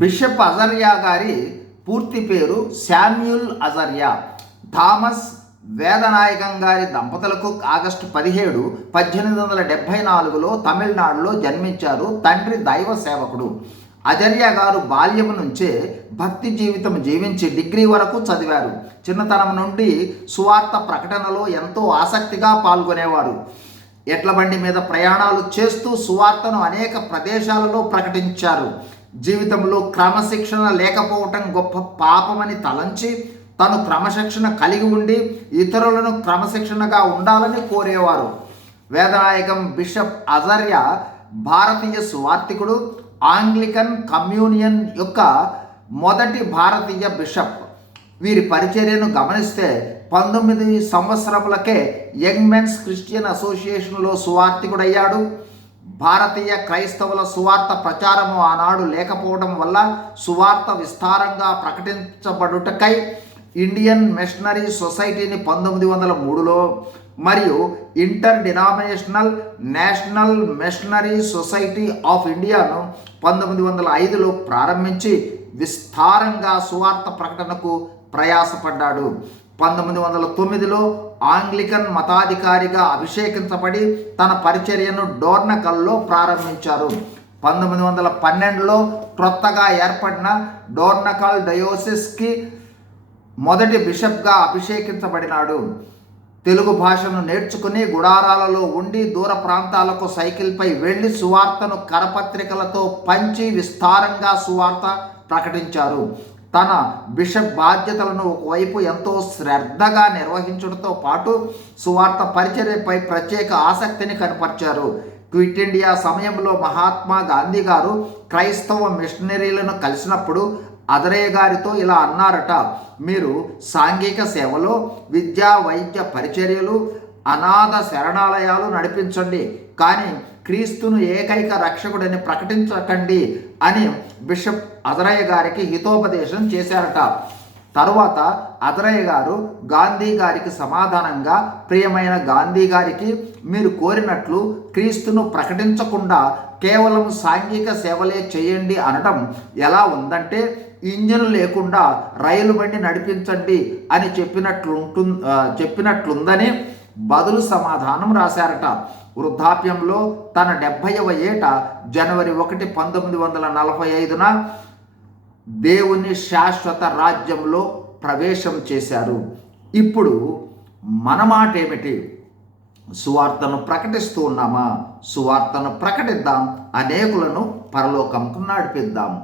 Bishop అజర్యా గారి పూర్తి పేరు శామ్యూల్ అజర్యా. థామస్ వేదనాయకం గారి దంపతులకు ఆగస్టు పదిహేడు పద్దెనిమిది వందల డెబ్భై నాలుగులో తమిళనాడులో జన్మించారు తండ్రి దైవ సేవకుడు. అజర్య గారు బాల్యం నుంచే భక్తి జీవితం జీవించి డిగ్రీ వరకు చదివారు. చిన్నతనం నుండి సువార్త ప్రకటనలో ఎంతో ఆసక్తిగా పాల్గొనేవారు. ఎడ్ల బండి మీద ప్రయాణాలు చేస్తూ సువార్తను అనేక ప్రదేశాలలో ప్రకటించారు. జీవితంలో క్రమశిక్షణ లేకపోవటం గొప్ప పాపమని తలంచి తను క్రమశిక్షణ కలిగి ఉండి ఇతరులను క్రమశిక్షణగా ఉండాలని కోరేవారు. వేదనాయకం బిషప్ అజర్య భారతీయ స్వార్థికుడు ఆంగ్లికన్ కమ్యూనియన్ యొక్క మొదటి భారతీయ బిషప్. వీరి పరిచర్యను గమనిస్తే పంతొమ్మిది సంవత్సరములకే యంగ్ మెన్స్ క్రిస్టియన్ అసోసియేషన్లో సువార్తికుడయ్యాడు భారతీయ క్రైస్తవుల సువార్త ప్రచారము ఆనాడు లేకపోవడం వల్ల సువార్త విస్తారంగా ప్రకటించబడుటకై ఇండియన్ మిషనరీ సొసైటీని పంతొమ్మిది వందల మూడులో మరియు interdenominational national missionary society of ఇండియాను పంతొమ్మిది వందల ఐదులో ప్రారంభించి విస్తారంగా సువార్త ప్రకటనకు ప్రయాసపడ్డాడు. పంతొమ్మిది వందల తొమ్మిదిలో ఆంగ్లికన్ మతాధికారిగా అభిషేకించబడి తన పరిచర్యను డోర్నకల్లో ప్రారంభించారు. పంతొమ్మిది వందల పన్నెండులో క్రొత్తగా ఏర్పడిన డోర్నకల్ డయోసిస్కి మొదటి బిషప్గా అభిషేకించబడినాడు. తెలుగు భాషను నేర్చుకుని గుడారాలలో ఉండి దూర ప్రాంతాలకు సైకిల్పై వెళ్ళి సువార్తను కరపత్రికలతో పంచి విస్తారంగా సువార్త ప్రకటించారు. తన బిషప్ బాధ్యతలను ఒకవైపు ఎంతో శ్రద్ధగా నిర్వహించడంతో పాటు సువార్త పరిచర్యపై ప్రత్యేక ఆసక్తిని కనపరిచారు. క్విట్ ఇండియా సమయంలో మహాత్మా గాంధీ గారు క్రైస్తవ మిషనరీలను కలిసినప్పుడు అదరయ్య గారితో ఇలా అన్నారట మీరు సాంఘిక సేవలో విద్యా వైద్య పరిచర్యలు అనాథ శరణాలయాలు నడిపించండి. కానీ క్రీస్తును ఏకైక రక్షకుడని ప్రకటించకండి అని బిషప్ అదరయ్య గారికి హితోపదేశం చేశారట. తరువాత అదరయ్య గారు గాంధీ గారికి సమాధానంగా ప్రియమైన గాంధీ గారికి మీరు కోరినట్లు క్రీస్తును ప్రకటించకుండా కేవలం సాంఘిక సేవలే చేయండి అనడం ఎలా ఉందంటే ఇంజన్ లేకుండా రైలు బండి నడిపించండి అని చెప్పినట్లు చెప్పినట్లుందని బదులు సమాధానం రాశారట. వృద్ధాప్యంలో తన డెబ్భైవ ఏట జనవరి ఒకటి పంతొమ్మిది వందల నలభై ఐదున దేవుని శాశ్వత రాజ్యంలో ప్రవేశం చేశారు. ఇప్పుడు మన మాట ఏమిటి? సువార్తను ప్రకటిస్తూ ఉన్నామా? సువార్తను ప్రకటిద్దాం. అనేకులను పరలోకంకు నడిపిద్దాం.